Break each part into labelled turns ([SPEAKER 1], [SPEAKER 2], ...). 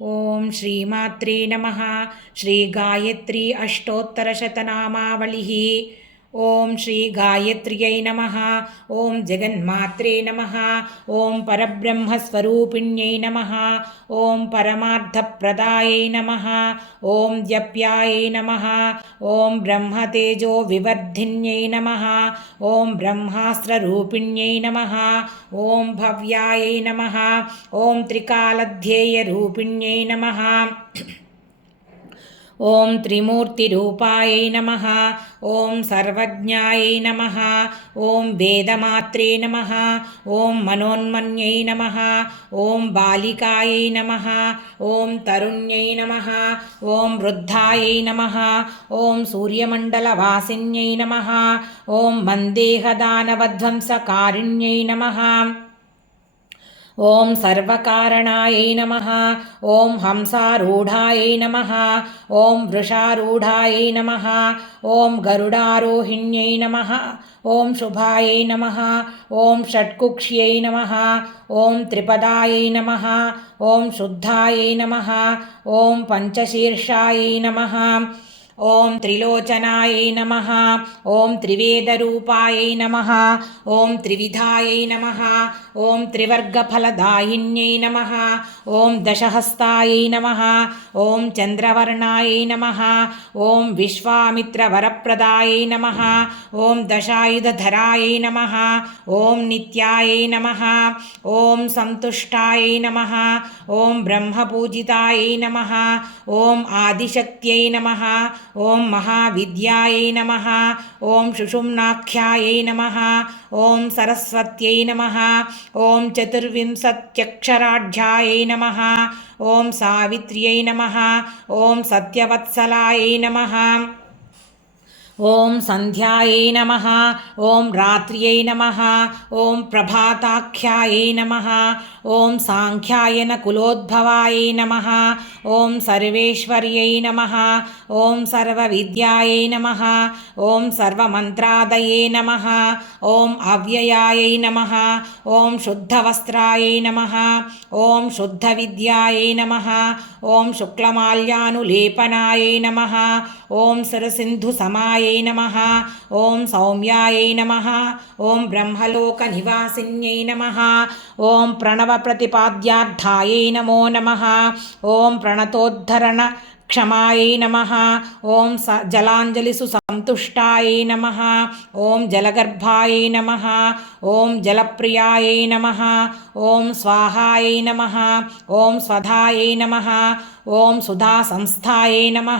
[SPEAKER 1] ఓం శ్రీమాత్రే నమ. శ్రీ శ్రీగాయత్రీ అష్టోత్తరశతనామావళి ఓం శ్రీ గాయత్ర్యై నమ. ఓం జగన్మాత్రే నమ. ఓం పరబ్రహ్మస్వరూపిణ్యై నమ. ఓం పరమార్థప్రదాయై నమ. ఓం జప్యాయై నమ. ఓం బ్రహ్మతేజో వివర్ధిన్యై నమ. ఓం బ్రహ్మాస్త్రరూపిణ్యై నమ. ఓం భవ్యాయై నమ. ఓం త్రికాలధ్యేయరూపిణ్యై నమ. ఓం త్రిమూర్తిరూపాయై నమ ఓం సర్వజ్ఞాయై నమ ఓం వేదమాత్రే నమ ఓం మనోన్మన్యై నమ ఓం బాలికాయై నమ ఓం తరుణ్యై నమ ఓం వృద్ధాయై నమ ఓం సూర్యమండలవాసిన్యై నమ ఓం మందేహదానవధ్వంసకారిణ్యై నమ. ఓం సర్వకారణాయై నమ ఓం హంసారూఢాయై నమ ఓం వృషారూఢాయై నమ ఓం గరుడారోహిణ్యై నమ ఓం శుభాయై నమ ఓం షట్కుక్ష్యై నమ ఓం త్రిపదాయై నమ ఓం శుద్ధాయై నమ ఓం పంచశీర్షాయై నమ. ఓం త్రిలోచనాయ నమ ఓం త్రివేదరూపాయ నమ ఓం త్రివిధాయ నమ ఓం త్రివర్గఫలదాయిన్యై నమ ఓం దశహస్తాయ నమ ఓం చంద్రవర్ణాయ నమ ఓం విశ్వామిత్రవరప్రదాయ నమ ఓం దశాయుధరాయ నమ ఓం నిత్యాయ నమ ఓం సంతుష్టాయై నమ ఓం బ్రహ్మపూజితాయై నమ ఓం ఆదిశక్త్యై నమ ఓం మహావిద్యాయై నమ ఓం సుషుమ్నాఖ్యాయై నమ ఓం సరస్వత్యై నమ ఓం చతుర్వింశత్యక్షరాఢ్యాయై నమ ఓం సావిత్ర్యై నమ ఓం సత్యవత్సలాయై నమ. ఓం సంధ్యాయై నమ ఓం రాత్ర్యై నమ ఓం ప్రభాతాఖ్యాయై నమ ఓం సాంఖ్యాయన కులోద్భవాయై నమ ఓం సర్వేశ్వర్యై నమ ఓం సర్వవిద్యాయై నమ ఓం సర్వమంత్రాదయే నమ ఓం అవ్యయాయై నమ ఓం శుద్ధవస్త్రాయై నమ ఓం శుద్ధవిద్యాయై నమ ఓం శుక్లమాల్యానులేపనాయై నమ ఓం సురసింధుసమాయ సౌమ్యాయై నమ ఓం సౌమ్యాయై నమ ఓం బ్రహ్మలోక నివాసిన్యై నమ ఓం ప్రణవ ప్రతిపాద్యార్థాయై నమో నమ ఓం ప్రణతోద్ధరణ క్షమాయై నమ ఓం స జలాంజలిసు సంతుష్టాయై నమ ఓం జలగర్భాయై నమ ఓం జలప్రియాయై నమ ఓం స్వాహాయై నమ ఓం స్వధాయై నమ ఓం సుధా సంస్థాయై నమ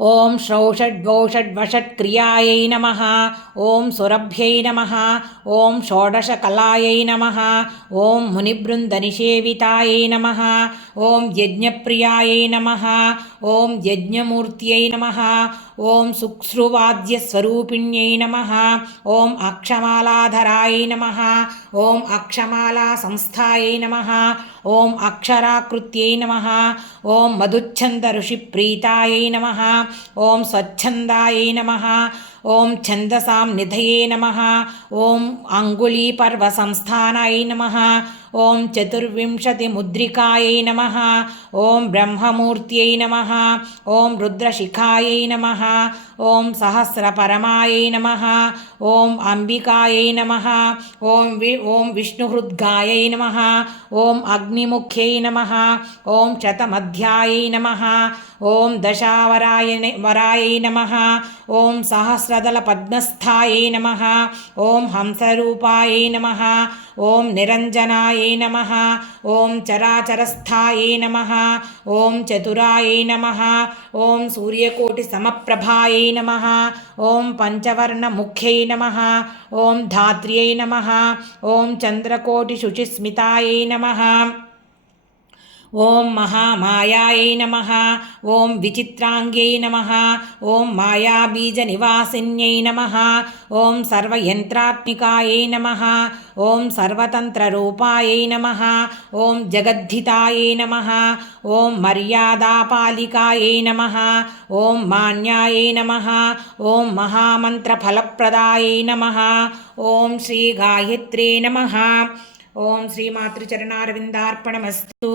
[SPEAKER 1] ఓం శ్రౌషడ్గౌషడ్వషట్క్రియాయై నమ ఓం సురభ్యై నమ ఓం షోడశకలాయై నమ ఓం మునిబృందనిషేవితాయై నమ ఓం యజ్ఞప్రియాయై నమ ఓం యజ్ఞమూర్త్యై నమ ఓం సుశ్రువాద్యస్వరూపిణ్యై నమ. ఓం అక్షమాలాధరాయ నమ. ఓం అక్షమాలా సంస్థాయై నమ. ఓం అక్షరాకృత్యై నమ. ఓం మధుచ్ఛంద ఋషిప్రీతాయై నమ. ఓం స్వచ్ఛందాయై నమ. ఓం ఛందసాం నిధయే నమ. ఓం అంగుళీపర్వసంస్థానాయ నమ. ఓం చతుర్వింశతి ముద్రికాయై నమ. ఓం బ్రహ్మమూర్త్యై నమ. ఓం రుద్రశిఖాయై నమ. ఓం సహస్రపరమాయై నమ. ఓం అంబికాయై నమ ఓం వి ఓం విష్ణుహృద్గాయై నమ ఓం అగ్నిముఖ్యై నమ ఓం శతమధ్యాయై నమ ఓం దశావరాయ వరాయై నమ ఓం సహస్రదల పద్మస్థాయై నమ ఓం హంసరూపాయై నమ ఓం నిరంజనాయై నమ ఓం చరాచరస్థాయై నమ ఓం చతురాయై నమ ఓం సూర్యకోటి సమప్రభాయై నమ ఓం పంచవర్ణముఖ్యై నమ. ఓం ధాత్ర్యై నమ. ఓం చంద్రకోటి శుచిస్మితాయై నమ. ఓం మహామాయాయై నమ. ఓం విచిత్రాంగ్యై నమ. ఓం మాయాబీజనివాసిన్యై నమ. ఓం సర్వయంత్రాత్మికాయై నమ. ఓం సర్వతంత్రరూపాయై నమ. ఓం జగద్ధితాయై నమ. ఓం మర్యాదాపాలికాయై నమ. ఓం మాన్యాయై నమ. ఓం మహామంత్రఫలప్రదాయై నమ. ఓం శ్రీ గాయత్రే నమ. ఓం శ్రీ శ్రీమాతృచరణారవిందార్పణమస్తు